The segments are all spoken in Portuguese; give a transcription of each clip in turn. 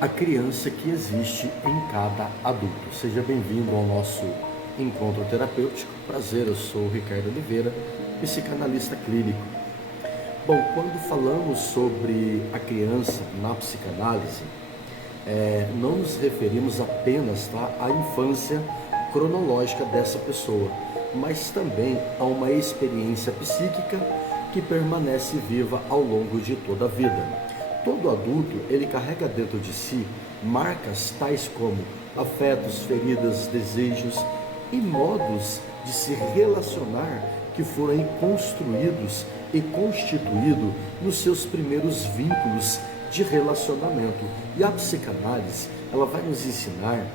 A criança que existe em cada adulto. Seja bem-vindo ao nosso encontro terapêutico. Prazer, eu sou o Ricardo Oliveira, psicanalista clínico. Bom, quando falamos sobre a criança na psicanálise, não nos referimos apenas à infância cronológica dessa pessoa, mas também a uma experiência psíquica que permanece viva ao longo de toda a vida. Todo adulto, ele carrega dentro de si marcas tais como afetos, feridas, desejos e modos de se relacionar que foram construídos e constituídos nos seus primeiros vínculos de relacionamento. E a psicanálise, ela vai nos ensinar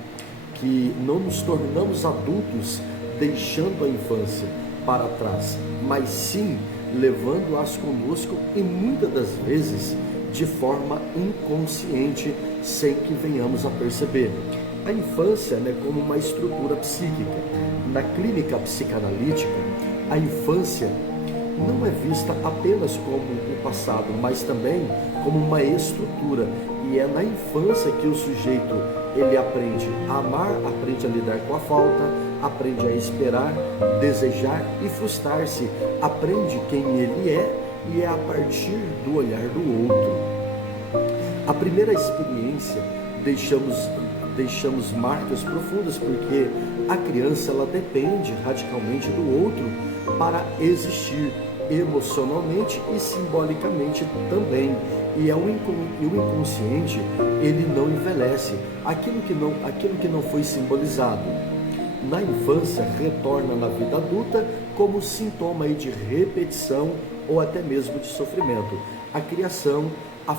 que não nos tornamos adultos deixando a infância para trás, mas sim levando-as conosco e muitas das vezes de forma inconsciente, sem que venhamos a perceber. A infância, como uma estrutura psíquica. Na clínica psicanalítica, a infância não é vista apenas como o passado, mas também como uma estrutura. E é na infância que o sujeito ele aprende a amar, aprende a lidar com a falta, aprende a esperar, desejar e frustrar-se, aprende quem ele é, e é a partir do olhar do outro. A primeira experiência deixamos marcas profundas, porque a criança ela depende radicalmente do outro para existir emocionalmente e simbolicamente também. E o inconsciente ele não envelhece. Aquilo que não foi simbolizado na infância retorna na vida adulta como sintoma de repetição ou até mesmo de sofrimento. A criação, a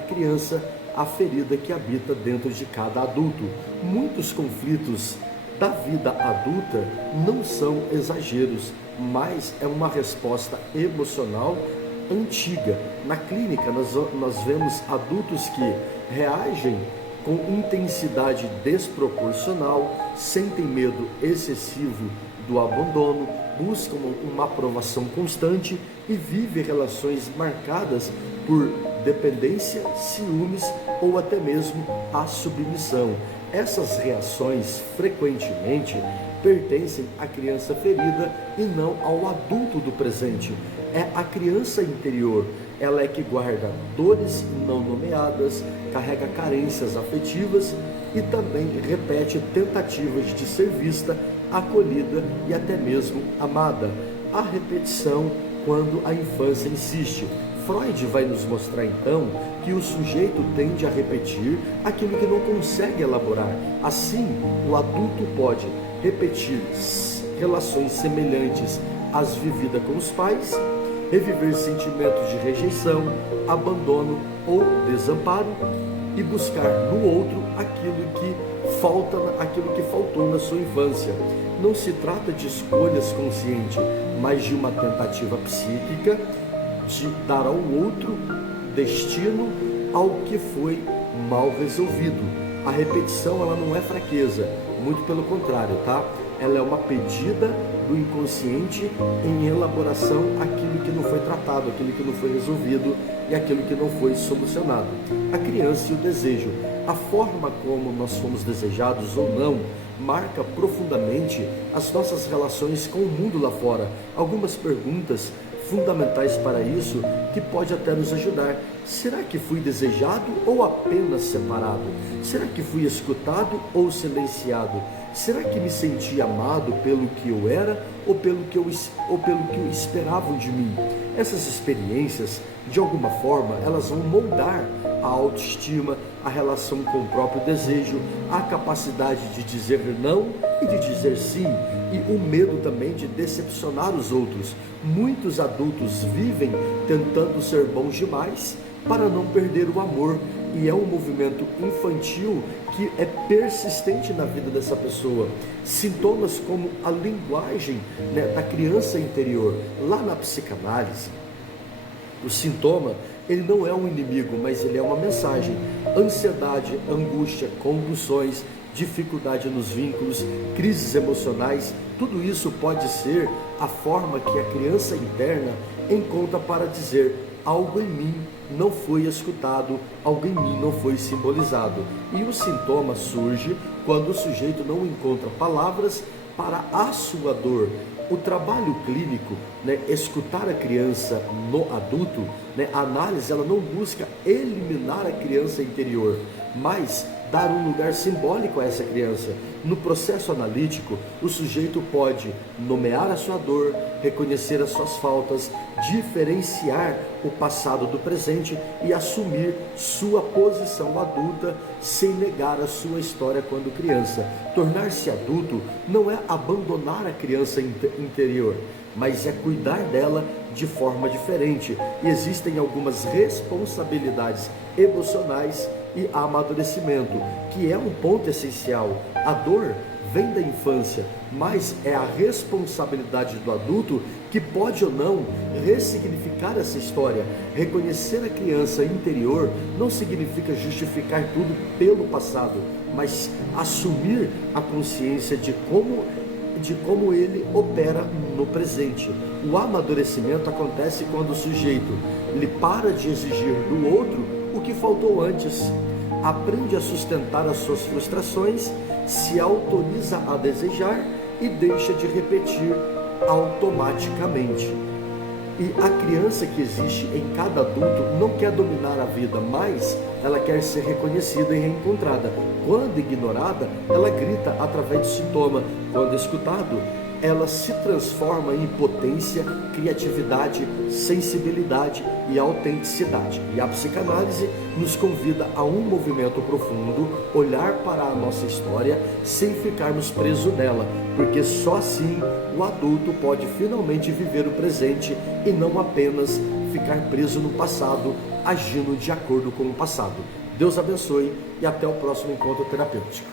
criança, a ferida que habita dentro de cada adulto. Muitos conflitos da vida adulta não são exageros, mas é uma resposta emocional antiga. Na clínica, nós vemos adultos que reagem com intensidade desproporcional, sentem medo excessivo do abandono, buscam uma aprovação constante e vivem relações marcadas por dependência, ciúmes ou até mesmo a submissão. Essas reações frequentemente pertencem à criança ferida e não ao adulto do presente. É a criança interior, ela é que guarda dores não nomeadas, carrega carências afetivas e também repete tentativas de ser vista, acolhida e até mesmo amada. A repetição quando a infância insiste. Freud vai nos mostrar então que o sujeito tende a repetir aquilo que não consegue elaborar. Assim, o adulto pode repetir relações semelhantes às vividas com os pais, reviver sentimentos de rejeição, abandono ou desamparo e buscar no outro aquilo que faltou na sua infância. Não se trata de escolhas conscientes, mas de uma tentativa psíquica de dar ao outro destino ao que foi mal resolvido. A repetição ela não é fraqueza, muito pelo contrário, tá? Ela é uma pedida do inconsciente em elaboração àquilo que não foi tratado, aquilo que não foi resolvido e aquilo que não foi solucionado. A criança e o desejo, a forma como nós fomos desejados ou não, marca profundamente as nossas relações com o mundo lá fora. Algumas perguntas fundamentais para isso que pode até nos ajudar. Será que fui desejado ou apenas separado? Será que fui escutado ou silenciado? Será que me senti amado pelo que eu era ou pelo que esperavam de mim? Essas experiências, de alguma forma, elas vão moldar a autoestima, a relação com o próprio desejo, a capacidade de dizer não e de dizer sim, e o medo também de decepcionar os outros. Muitos adultos vivem tentando ser bons demais para não perder o amor, e é um movimento infantil que é persistente na vida dessa pessoa. Sintomas como a linguagem da criança interior. Lá na psicanálise, o sintoma ele não é um inimigo, mas ele é uma mensagem. Ansiedade, angústia, convulsões, dificuldade nos vínculos, crises emocionais, tudo isso pode ser a forma que a criança interna encontra para dizer: algo em mim não foi escutado, algo em mim não foi simbolizado. E o sintoma surge quando o sujeito não encontra palavras para a sua dor. O trabalho clínico, escutar a criança no adulto, a análise ela não busca eliminar a criança interior, mas dar um lugar simbólico a essa criança. No processo analítico, o sujeito pode nomear a sua dor, reconhecer as suas faltas, diferenciar o passado do presente e assumir sua posição adulta sem negar a sua história quando criança. Tornar-se adulto não é abandonar a criança interior, mas é cuidar dela de forma diferente. E existem algumas responsabilidades emocionais e amadurecimento, que é um ponto essencial. A dor vem da infância, mas é a responsabilidade do adulto que pode ou não ressignificar essa história. Reconhecer a criança interior não significa justificar tudo pelo passado, mas assumir a consciência de como ele opera no presente. O amadurecimento acontece quando o sujeito ele para de exigir do outro o que faltou antes, aprende a sustentar as suas frustrações, se autoriza a desejar e deixa de repetir automaticamente. E a criança que existe em cada adulto não quer dominar a vida, mas ela quer ser reconhecida e reencontrada. Quando ignorada, ela grita através do sintoma. Quando escutado, ela se transforma em potência, criatividade, sensibilidade e autenticidade. E a psicanálise nos convida a um movimento profundo, olhar para a nossa história sem ficarmos presos nela, porque só assim o adulto pode finalmente viver o presente e não apenas ficar preso no passado, agindo de acordo com o passado. Deus abençoe e até o próximo encontro terapêutico.